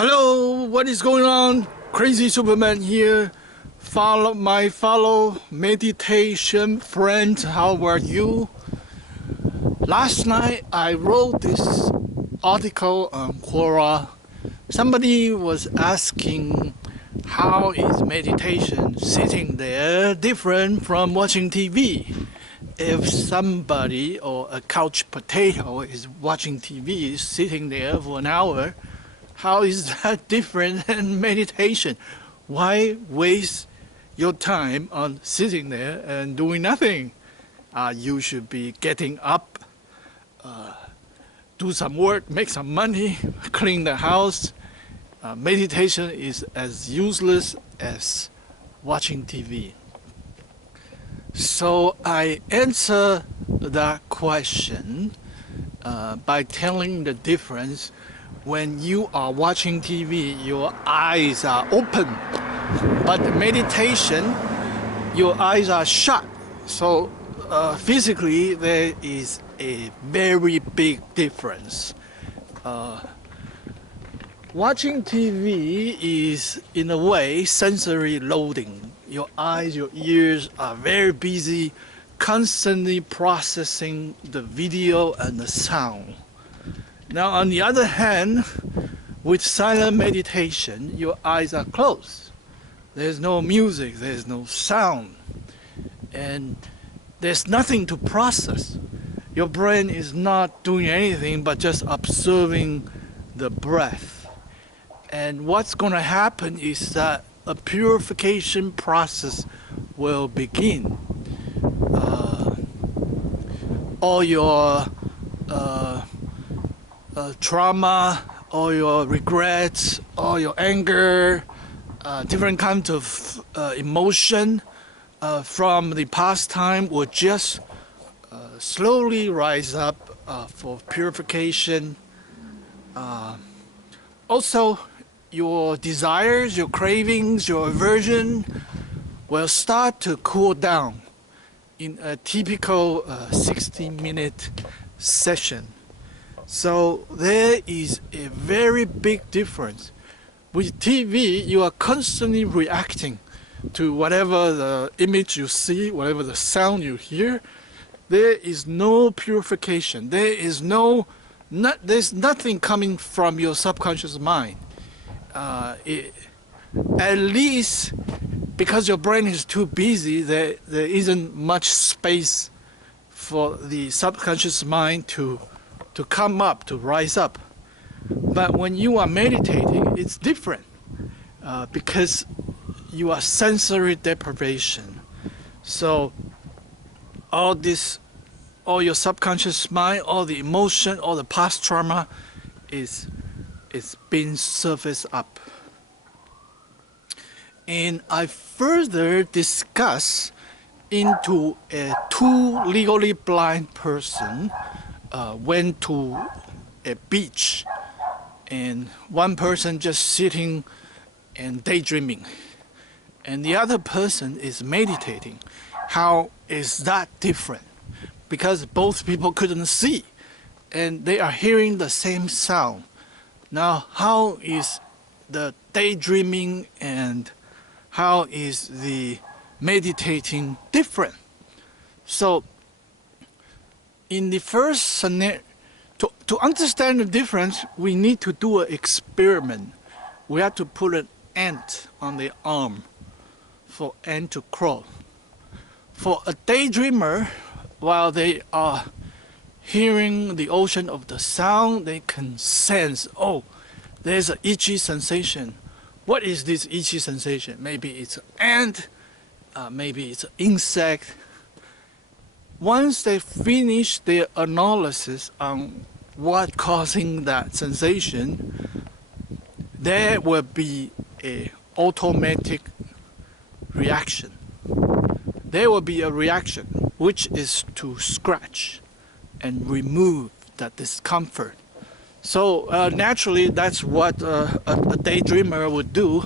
Hello, what is going on? Crazy Superman here. My fellow meditation friend, how are you? Last night I wrote this article on Quora. Somebody was asking how is meditation sitting there different from watching TV? If somebody or a couch potato is watching TV, sitting there for an hour, how is that different than meditation? Why waste your time on sitting there and doing nothing? You should be getting up, do some work, make some money, clean the house. Meditation is as useless as watching TV. So I answer that question by telling the difference. When you are watching TV, your eyes are open, but meditation, your eyes are shut. So physically, there is a very big difference. Watching TV is, in a way, sensory loading. Your eyes, your ears are very busy, constantly processing the video and the sound. Now, on the other hand, with silent meditation, your eyes are closed. There's no music, there's no sound, and there's nothing to process. Your brain is not doing anything but just observing the breath. And what's going to happen is that a purification process will begin. All your trauma, all your regrets, all your anger, different kinds of emotion from the past time will just slowly rise up for purification. Also, your desires, your cravings, your aversion will start to cool down in a typical 60-minute session. So there is a very big difference. With TV, you are constantly reacting to whatever the image you see, whatever the sound you hear. There is no purification. There's nothing coming from your subconscious mind. At least because your brain is too busy, there isn't much space for the subconscious mind to come up, to rise up. But when you are meditating, it's different because you are sensory deprivation. So all your subconscious mind, all the emotion, all the past trauma is being surfaced up. And I further discuss into a two legally blind person went to a beach, and one person just sitting and daydreaming, and the other person is meditating. How is that different? Because both people couldn't see, and they are hearing the same sound. Now, how is the daydreaming and how is the meditating different? So, in the first scenario, to understand the difference, we need to do an experiment. We have to put an ant on the arm for ant to crawl. For a daydreamer, while they are hearing the ocean of the sound, they can sense, oh, there's an itchy sensation. What is this itchy sensation? Maybe it's an ant, maybe it's an insect. Once they finish their analysis on what causing that sensation, there will be an automatic reaction. There will be a reaction, which is to scratch and remove that discomfort. So naturally, that's what a daydreamer would do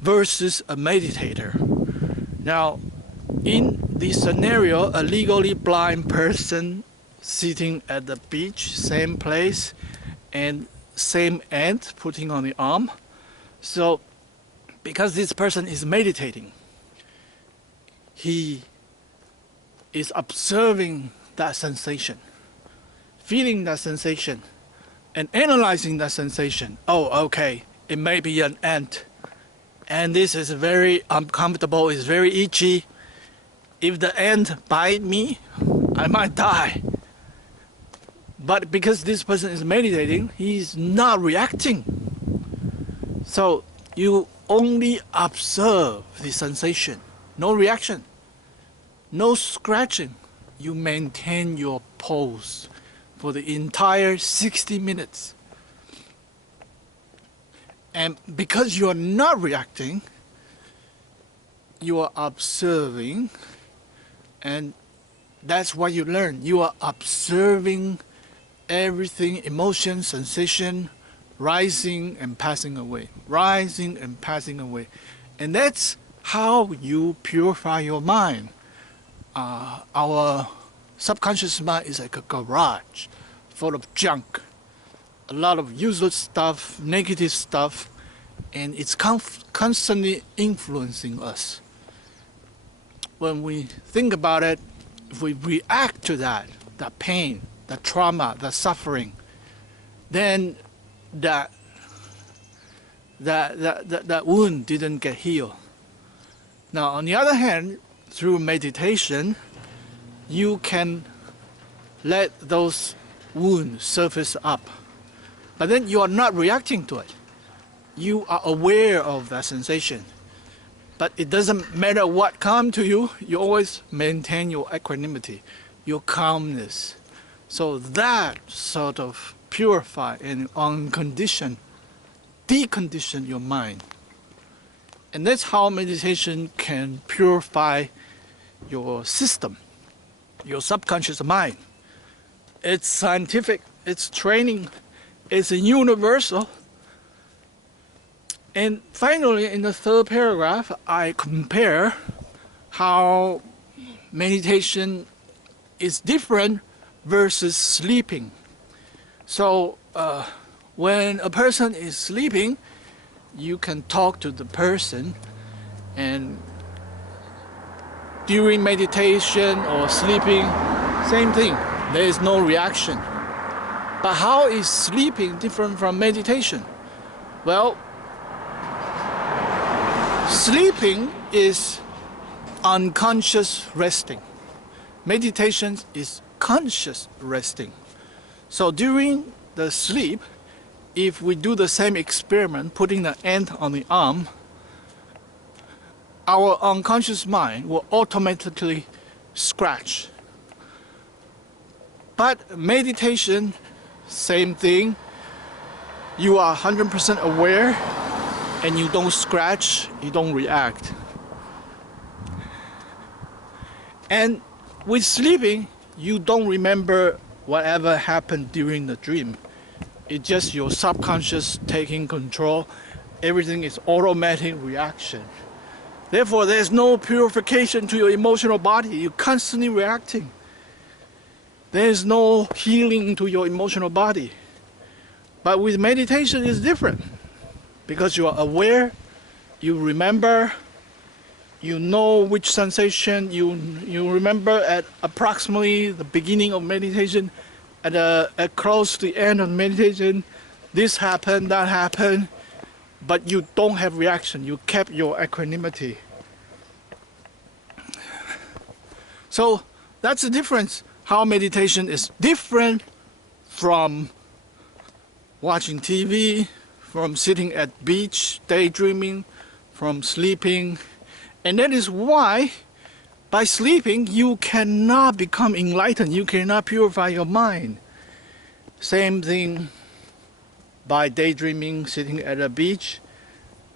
versus a meditator. Now, in this scenario, a legally blind person sitting at the beach, same place, and same ant putting on the arm. So because this person is meditating, he is observing that sensation, feeling that sensation, and analyzing that sensation. Oh, okay, it may be an ant, and this is very uncomfortable, it's very itchy. If the ant bite me, I might die. But because this person is meditating, he's not reacting. So you only observe the sensation, no reaction, no scratching. You maintain your pose for the entire 60 minutes. And because you are not reacting, you are observing, and that's what you learn. You are observing everything, emotion, sensation, rising and passing away, rising and passing away. And that's how you purify your mind. Our subconscious mind is like a garage full of junk, a lot of useless stuff, negative stuff, and it's constantly influencing us. When we think about it, if we react to that pain, that trauma, that suffering, then that wound didn't get healed. Now, on the other hand, through meditation, you can let those wounds surface up. But then you are not reacting to it. You are aware of that sensation. But it doesn't matter what comes to you, you always maintain your equanimity, your calmness. So that sort of purify and decondition your mind. And that's how meditation can purify your system, your subconscious mind. It's scientific, it's training, it's universal. And finally, in the third paragraph, I compare how meditation is different versus sleeping. So when a person is sleeping, you can talk to the person, and during meditation or sleeping, same thing, there is no reaction. But how is sleeping different from meditation? Well, sleeping is unconscious resting. Meditation is conscious resting. So during the sleep, if we do the same experiment, putting the ant on the arm, our unconscious mind will automatically scratch. But meditation, same thing. You are 100% aware, and you don't scratch, you don't react. And with sleeping, you don't remember whatever happened during the dream. It's just your subconscious taking control. Everything is automatic reaction. Therefore, there's no purification to your emotional body. You're constantly reacting. There's no healing to your emotional body. But with meditation, it's different. Because you are aware, you remember, you know which sensation you remember at approximately the beginning of meditation, at close to the end of meditation, this happened, that happened, but you don't have reaction. You kept your equanimity. So that's the difference. How meditation is different from watching TV, from sitting at beach, daydreaming, from sleeping. And that is why by sleeping you cannot become enlightened, you cannot purify your mind. Same thing by daydreaming, sitting at a beach.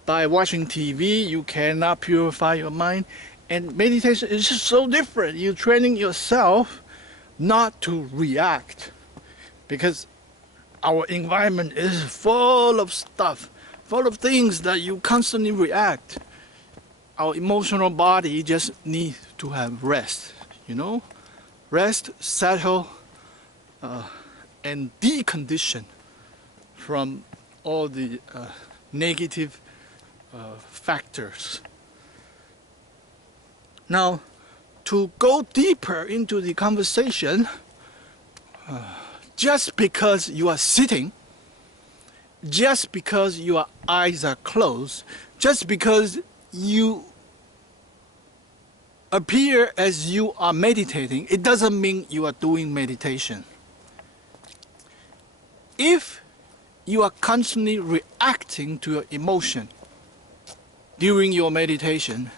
By watching TV, you cannot purify your mind. And meditation is just so different. You're training yourself not to react, because our environment is full of stuff, full of things that you constantly react. Our emotional body just needs to have rest, rest, settle, and decondition from all the negative factors. Now, to go deeper into the conversation, just because you are sitting, just because your eyes are closed, just because you appear as you are meditating, it doesn't mean you are doing meditation. If you are constantly reacting to your emotion during your meditation,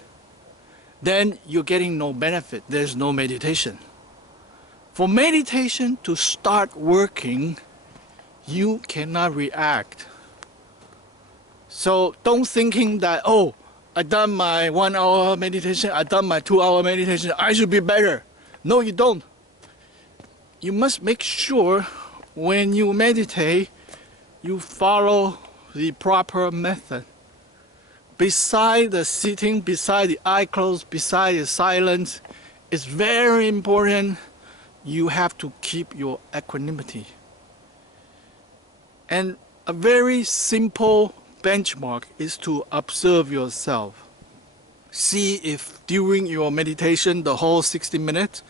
then you're getting no benefit. There's no meditation. For meditation to start working, you cannot react. So don't thinking that, oh, I done my 1 hour meditation, I done my 2 hour meditation, I should be better. No, you don't. You must make sure when you meditate, you follow the proper method. Beside the sitting, beside the eye closed, beside the silence, it's very important you have to keep your equanimity. And a very simple benchmark is to observe yourself. See if during your meditation, the whole 60 minutes,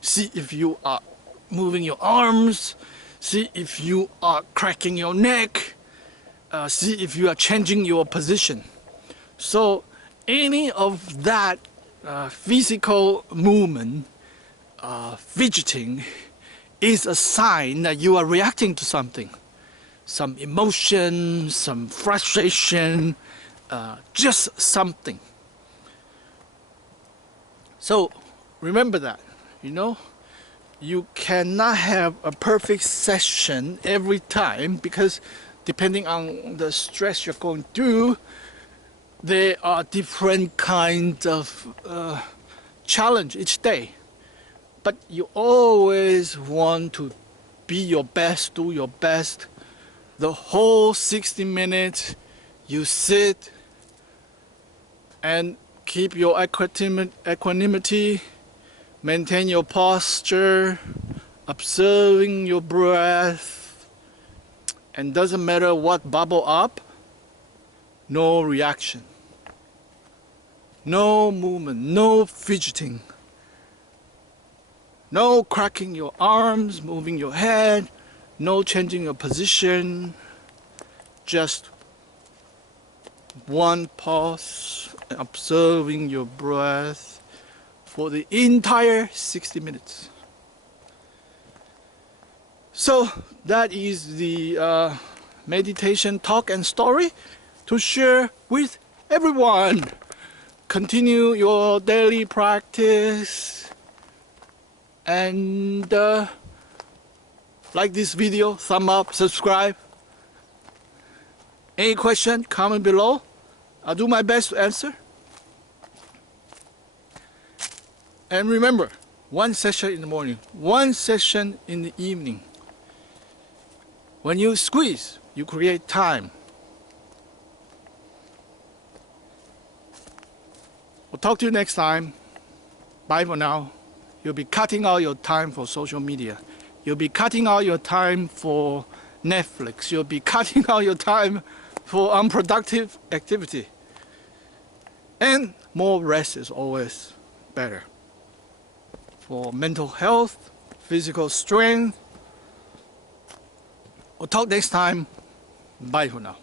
see if you are moving your arms, see if you are cracking your neck, see if you are changing your position. So any of that physical movement, fidgeting, is a sign that you are reacting to something. Some emotion, some frustration, just something. So remember that, you cannot have a perfect session every time, because depending on the stress you're going through, there are different kinds of challenge each day. But you always want to be your best, do your best. The whole 60 minutes, you sit and keep your equanimity, maintain your posture, observing your breath, and doesn't matter what bubble up, no reaction, no movement, no fidgeting, no cracking your arms, moving your head, no changing your position, just one pause, observing your breath for the entire 60 minutes. So that is the meditation talk and story to share with everyone. Continue your daily practice and like this video, thumb up, subscribe. Any question, comment below. I'll do my best to answer. And remember, one session in the morning, one session in the evening. When you squeeze, you create time. We'll talk to you next time. Bye for now. You'll be cutting out your time for social media. You'll be cutting out your time for Netflix. You'll be cutting out your time for unproductive activity. And more rest is always better. For mental health, physical strength. We'll talk next time. Bye for now.